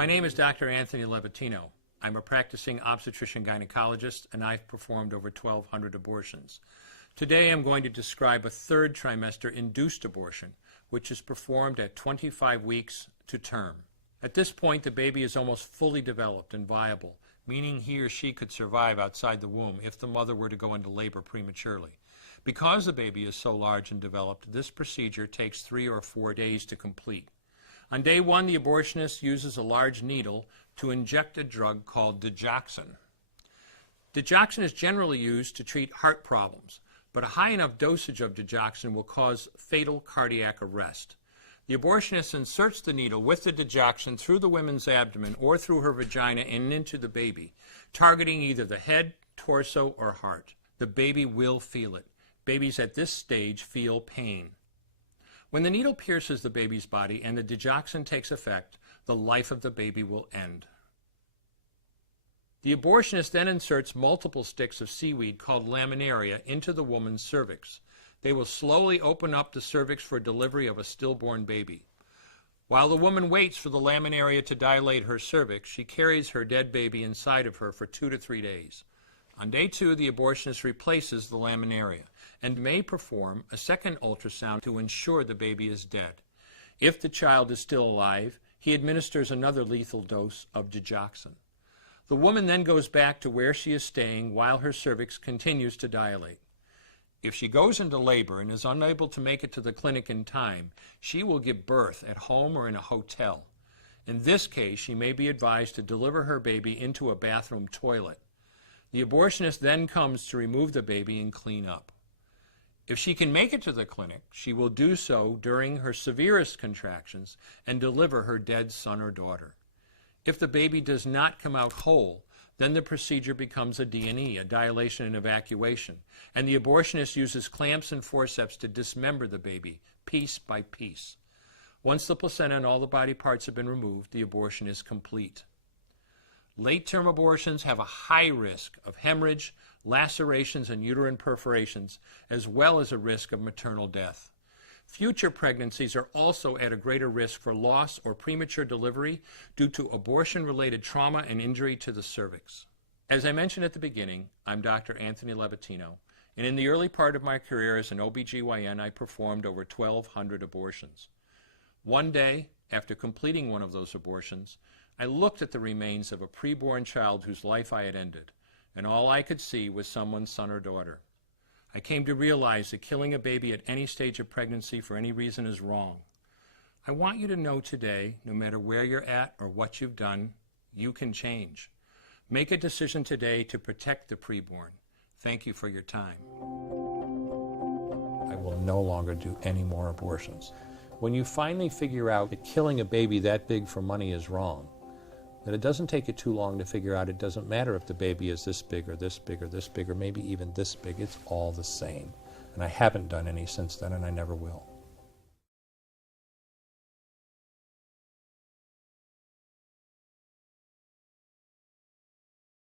My name is Dr. Anthony Levatino. I'm a practicing obstetrician-gynecologist, and I've performed over 1,200 abortions. Today I'm going to describe a third trimester induced abortion, which is performed at 25 weeks to term. At this point, the baby is almost fully developed and viable, meaning he or she could survive outside the womb if the mother were to go into labor prematurely. Because the baby is so large and developed, this procedure takes 3 or 4 days to complete. On day 1, the abortionist uses a large needle to inject a drug called digoxin. Digoxin is generally used to treat heart problems, but a high enough dosage of digoxin will cause fatal cardiac arrest. The abortionist inserts the needle with the digoxin through the woman's abdomen or through her vagina and into the baby, targeting either the head, torso, or heart. The baby will feel it. Babies at this stage feel pain. When the needle pierces the baby's body and the digoxin takes effect, the life of the baby will end. The abortionist then inserts multiple sticks of seaweed called laminaria into the woman's cervix. They will slowly open up the cervix for delivery of a stillborn baby. While the woman waits for the laminaria to dilate her cervix, she carries her dead baby inside of her for 2 to 3 days. On day 2, the abortionist replaces the laminaria and may perform a second ultrasound to ensure the baby is dead. If the child is still alive, he administers another lethal dose of digoxin. The woman then goes back to where she is staying while her cervix continues to dilate. If she goes into labor and is unable to make it to the clinic in time, she will give birth at home or in a hotel. In this case, she may be advised to deliver her baby into a bathroom toilet. The abortionist then comes to remove the baby and clean up. If she can make it to the clinic, she will do so during her severest contractions and deliver her dead son or daughter. If the baby does not come out whole, then the procedure becomes a D&E, a dilation and evacuation, and the abortionist uses clamps and forceps to dismember the baby, piece by piece. Once the placenta and all the body parts have been removed, the abortion is complete. Late-term abortions have a high risk of hemorrhage, lacerations, and uterine perforations, as well as a risk of maternal death. Future pregnancies are also at a greater risk for loss or premature delivery due to abortion-related trauma and injury to the cervix. As I mentioned at the beginning, I'm Dr. Anthony Levatino, and in the early part of my career as an OBGYN, I performed over 1,200 abortions. One day, after completing one of those abortions, I looked at the remains of a preborn child whose life I had ended, and all I could see was someone's son or daughter. I came to realize that killing a baby at any stage of pregnancy for any reason is wrong. I want you to know today, no matter where you're at or what you've done, you can change. Make a decision today to protect the preborn. Thank you for your time. I will no longer do any more abortions. When you finally figure out that killing a baby that big for money is wrong, that it doesn't take you too long to figure out it doesn't matter if the baby is this big or this big or this big or maybe even this big, it's all the same. And I haven't done any since then, and I never will.